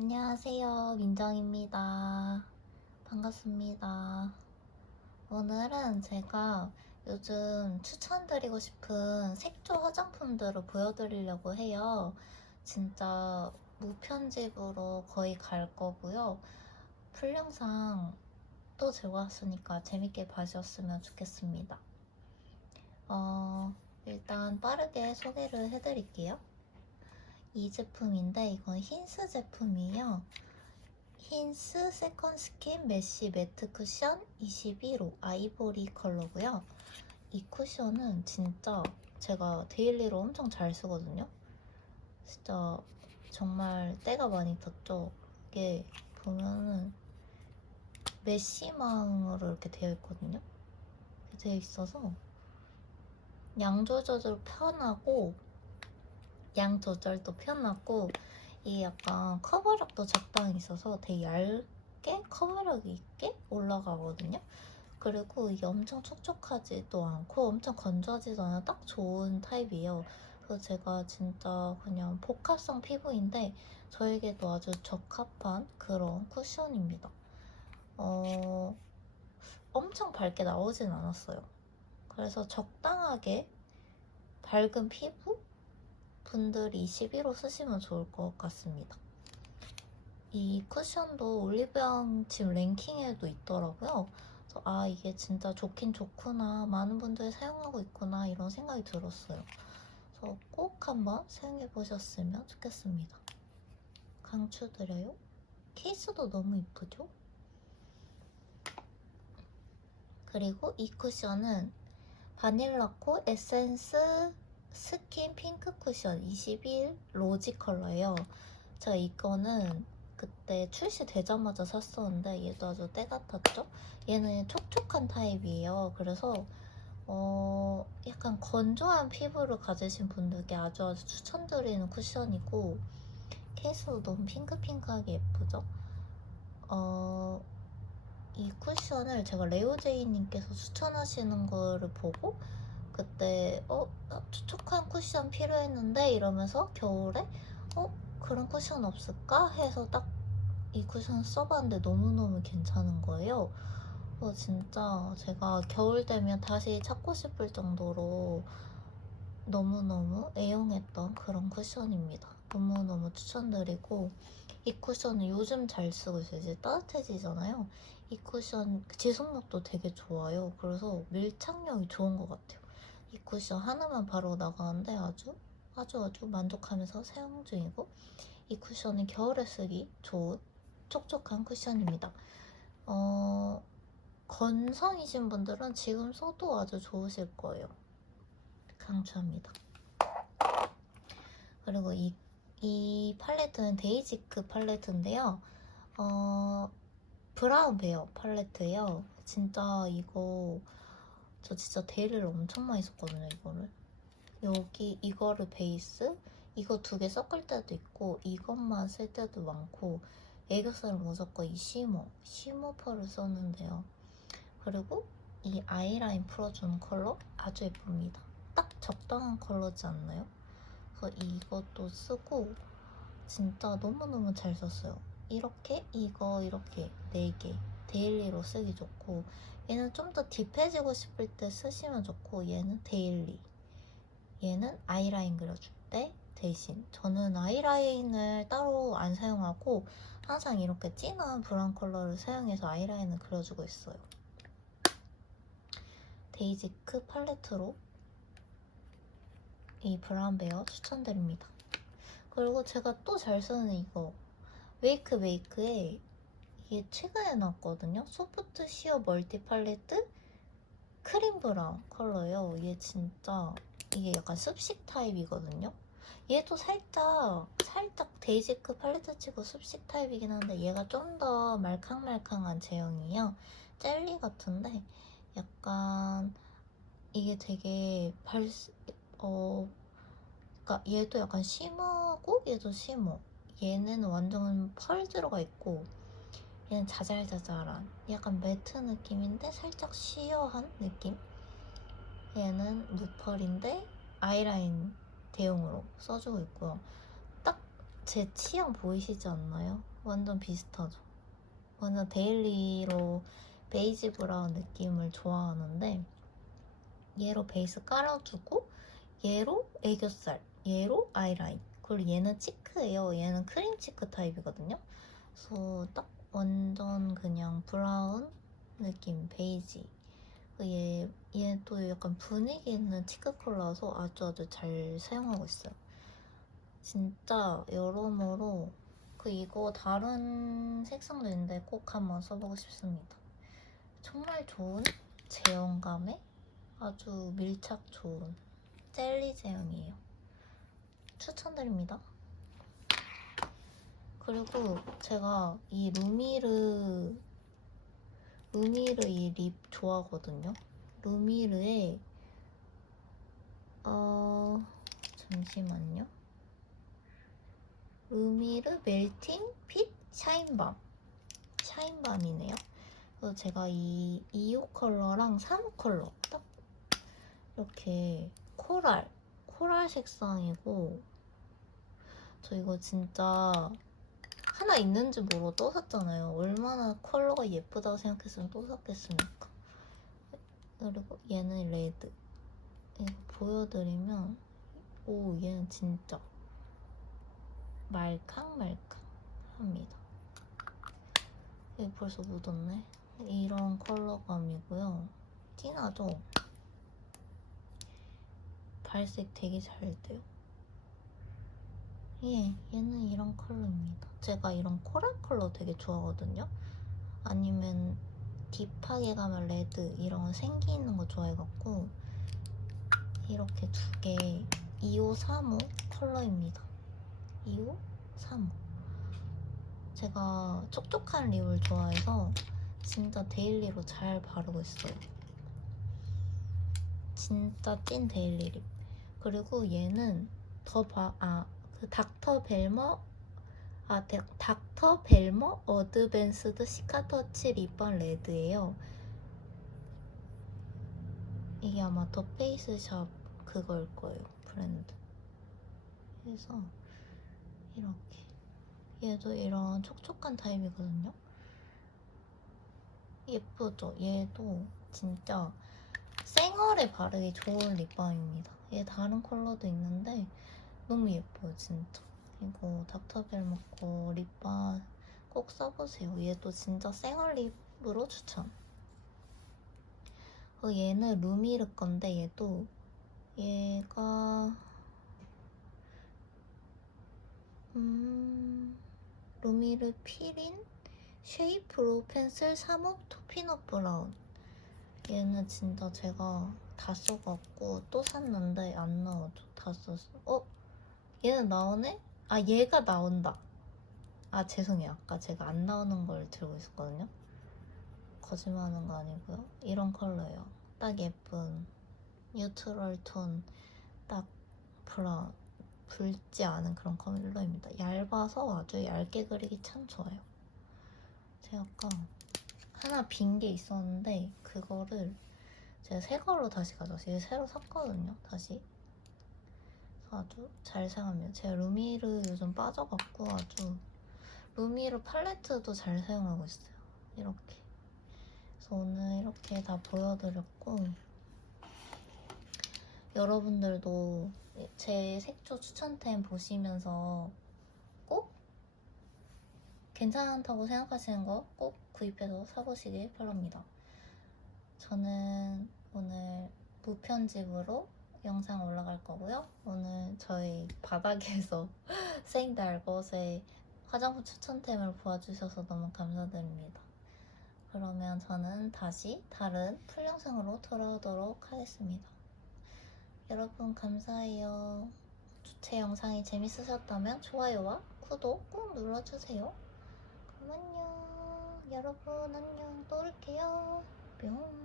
안녕하세요, 민정입니다. 반갑습니다. 오늘은 제가 요즘 추천드리고 싶은 색조 화장품들을 보여드리려고 해요. 진짜 무편집으로 거의 갈 거고요. 풀 영상 또 들고 왔으니까 재밌게 봐주셨으면 좋겠습니다. 일단 빠르게 소개를 해드릴게요. 이 제품인데 이건 힌스 제품이에요. 힌스 세컨 스킨 메쉬 매트 쿠션 21호 아이보리 컬러고요. 이 쿠션은 진짜 제가 데일리로 엄청 잘 쓰거든요. 진짜 정말 때가 많이 탔죠. 이게 보면은 메쉬망으로 이렇게 되어 있거든요. 이렇게 되어 있어서 양 조절도 편하고 양 조절도 편하고 이게 약간 커버력도 적당히 있어서 되게 얇게 커버력 있게 올라가거든요. 그리고 이게 엄청 촉촉하지도 않고 엄청 건조하지도 않아 딱 좋은 타입이에요. 그래서 제가 진짜 그냥 복합성 피부인데 저에게도 아주 적합한 그런 쿠션입니다. 엄청 밝게 나오진 않았어요. 그래서 적당하게 밝은 피부 분들이 11호 쓰시면 좋을 것 같습니다. 이 쿠션도 올리브영 지금 랭킹에도 있더라고요. 그래서 이게 진짜 좋긴 좋구나, 많은 분들이 사용하고 있구나 이런 생각이 들었어요. 그래서 꼭 한번 사용해 보셨으면 좋겠습니다. 강추드려요. 케이스도 너무 이쁘죠? 그리고 이 쿠션은 바닐라코 에센스 스킨 핑크 쿠션 21 로지 컬러예요. 제가 이거는 그때 출시되자마자 샀었는데 얘도 아주 때 같았죠? 얘는 촉촉한 타입이에요. 그래서 약간 건조한 피부를 가지신 분들께 아주 추천드리는 쿠션이고 케이스도 너무 핑크핑크하게 예쁘죠? 이 쿠션을 제가 레오제이님께서 추천하시는 거를 보고 그때 촉촉한 쿠션 필요했는데 이러면서 겨울에 그런 쿠션 없을까 해서 딱 이 쿠션 써봤는데 너무너무 괜찮은 거예요. 진짜 제가 겨울 되면 다시 찾고 싶을 정도로 너무너무 애용했던 그런 쿠션입니다. 너무너무 추천드리고 이 쿠션은 요즘 잘 쓰고 있어요. 이제 따뜻해지잖아요. 이 쿠션 지속력도 되게 좋아요. 그래서 밀착력이 좋은 것 같아요. 이 쿠션 하나만 바로 나가는데 아주 만족하면서 사용 중이고 이 쿠션은 겨울에 쓰기 좋은 촉촉한 쿠션입니다. 건성이신 분들은 지금 써도 아주 좋으실 거예요. 강추합니다. 그리고 이 팔레트는 데이지크 팔레트인데요. 브라운 베어 팔레트예요. 진짜 저 진짜 데일리를 엄청 많이 썼거든요, 이거를. 여기 이거를 베이스, 이거 두 개 섞을 때도 있고 이것만 쓸 때도 많고 애교살은 무조건 이 쉬머 펄을 썼는데요. 그리고 이 아이라인 풀어주는 컬러 아주 예쁩니다. 딱 적당한 컬러지 않나요? 그래서 이것도 쓰고 진짜 너무너무 잘 썼어요. 이렇게 4개 데일리로 쓰기 좋고 얘는 좀 더 딥해지고 싶을 때 쓰시면 좋고 얘는 데일리, 얘는 아이라인 그려줄 때 대신 저는 아이라인을 따로 안 사용하고 항상 이렇게 진한 브라운 컬러를 사용해서 아이라인을 그려주고 있어요. 데이지크 팔레트로 이 브라운 베어 추천드립니다. 그리고 제가 또 잘 쓰는 이거 웨이크메이크에 이게 최근에 나왔거든요. 소프트 시어 멀티 팔레트 크림 브라운 컬러예요. 이게 약간 습식 타입이거든요. 얘도 살짝 데이지크 팔레트 치고 습식 타입이긴 한데 얘가 좀 더 말캉말캉한 제형이에요. 젤리 같은데 약간 이게 되게 그러니까 얘도 약간 쉬머고 얘도 쉬머. 얘는 완전 펄 들어가 있고 얘는 자잘자잘한 약간 매트 느낌인데 살짝 쉬어한 느낌. 얘는 무펄인데 아이라인 대용으로 써주고 있고요. 딱 제 취향 보이시지 않나요? 완전 비슷하죠? 완전 데일리로 베이지 브라운 느낌을 좋아하는데 얘로 베이스 깔아주고 얘로 애교살, 얘로 아이라인, 그리고 얘는 치크예요. 얘는 크림 치크 타입이거든요. 그래서 딱 완전 그냥 브라운 느낌 베이지. 얘도 약간 분위기 있는 치크 컬러라서 아주 잘 사용하고 있어요. 진짜 여러모로 이거 다른 색상도 있는데 꼭 한번 써보고 싶습니다. 정말 좋은 제형감에 아주 밀착 좋은 젤리 제형이에요. 추천드립니다. 그리고 제가 이 루미르 이 립 좋아하거든요. 루미르의 잠시만요. 루미르 멜팅 핏 샤인밤이네요. 그래서 제가 이 2호 컬러랑 3호 컬러 딱 이렇게 코랄 색상이고, 저 이거 진짜 하나 있는지 모르고 또 샀잖아요. 얼마나 컬러가 예쁘다고 생각했으면 또 샀겠습니까? 그리고 얘는 레드. 이거 보여드리면 얘는 진짜 말캉말캉합니다. 여기 벌써 묻었네. 이런 컬러감이고요. 진하죠? 발색 되게 잘 돼요. 얘는 이런 컬러입니다. 제가 이런 코랄 컬러 되게 좋아하거든요. 아니면 딥하게 가면 레드 이런 생기 있는 거 좋아해갖고 이렇게 두 개 2호, 3호 컬러입니다. 2호, 3호. 제가 촉촉한 립을 좋아해서 진짜 데일리로 잘 바르고 있어요. 진짜 찐 데일리 립. 그리고 얘는 닥터 벨머 어드밴스드 시카터치 립밤 레드예요. 이게 아마 더 페이스샵 그걸 거예요, 브랜드. 그래서 이렇게 얘도 이런 촉촉한 타입이거든요. 예쁘죠? 얘도 진짜 생얼에 바르기 좋은 립밤입니다. 얘 다른 컬러도 있는데 너무 예뻐요, 진짜. 이거 닥터벨 거 립밤 꼭 써보세요. 얘도 진짜 생얼 립으로 추천. 얘는 루미르 건데 얘가 루미르 피린 쉐입 브로우 펜슬 3호 토피넛 브라운. 얘는 진짜 제가 다 써갖고 또 샀는데 안 나오죠. 다 썼어. 얘는 나오네? 얘가 나온다. 죄송해요. 아까 제가 안 나오는 걸 들고 있었거든요. 거짓말하는 거 아니고요. 이런 컬러예요. 딱 예쁜 뉴트럴 톤, 딱 브라운, 붉지 않은 그런 컬러입니다. 얇아서 아주 얇게 그리기 참 좋아요. 제가 아까 하나 빈 게 있었는데 그거를 제가 새 걸로 다시 가져왔어요. 얘 새로 샀거든요, 다시. 아주 잘 사용합니다. 제가 루미르 요즘 빠져갖고 아주 루미르 팔레트도 잘 사용하고 있어요. 이렇게. 그래서 오늘 이렇게 다 보여드렸고, 여러분들도 제 색조 추천템 보시면서 꼭 괜찮다고 생각하시는 거 꼭 구입해서 사보시길 바랍니다. 저는 오늘 무편집으로 영상 올라갈 거고요. 오늘 저희 바닥에서 생달것의 화장품 추천템을 보아주셔서 너무 감사드립니다. 그러면 저는 다시 다른 풀 영상으로 돌아오도록 하겠습니다. 여러분 감사해요. 제 영상이 재밌으셨다면 좋아요와 구독 꼭 눌러주세요. 그럼 안녕. 여러분 안녕. 또 올게요. 뿅.